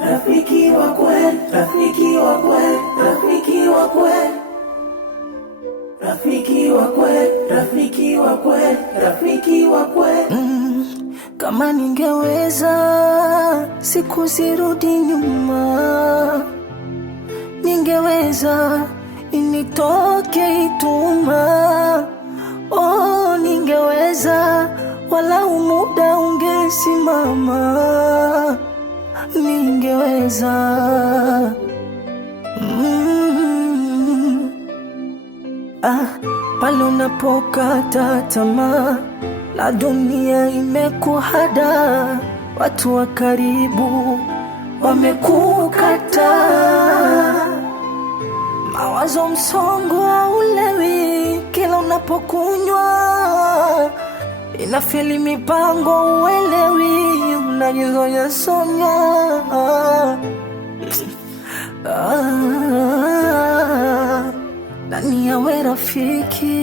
Rafiki wa kweli, rafiki wa kweli, rafiki wa kweli, rafiki wa kweli, rafiki wa kweli, rafiki wa kweli. Kama ningeweza siku zirudi nyuma, ningeweza initoke Ituma. Oh, ningeweza walau muda ungesimama, ningeweza. Pale unapokata tamaa na dunia imekuhada, watu wa karibu wamekukata, mawazo msongo wa ulewi kila unapokunywa, inafeli mipango uelewi, unajizonya sonya. Nani yawe rafiki?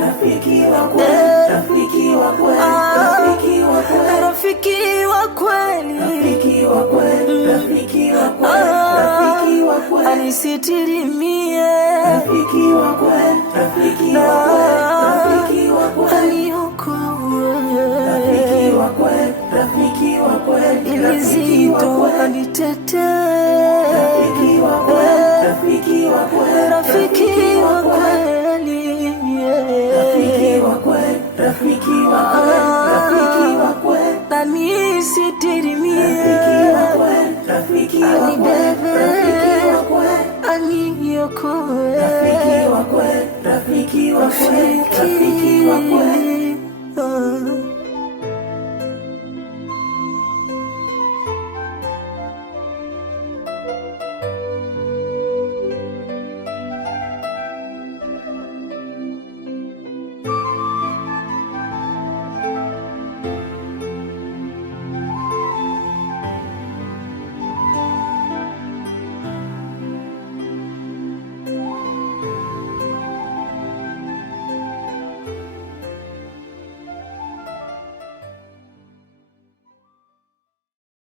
Rafiki wa kweli, rafiki wa kweli, rafiki wa kweli, rafiki wa kweli, rafiki wa kweli, rafiki wa kweli, rafiki wa kweli, anisitiri mie, rafiki wa kweli, rafiki wa kweli, rafiki wa kweli, aniokoe, rafiki wa kweli, rafiki wa kweli, ilizito anitetee, rafiki wa kweli, rafiki wa kweli, rafiki wa kweli, rafiki wa kweli, rafiki wa kweli, rafiki wa kweli, anisitiri mie, rafiki wa kweli, rafiki wa kweli, rafiki wa kweli, aniokoe, rafiki wa kweli, rafiki wa kweli, rafiki wa kweli.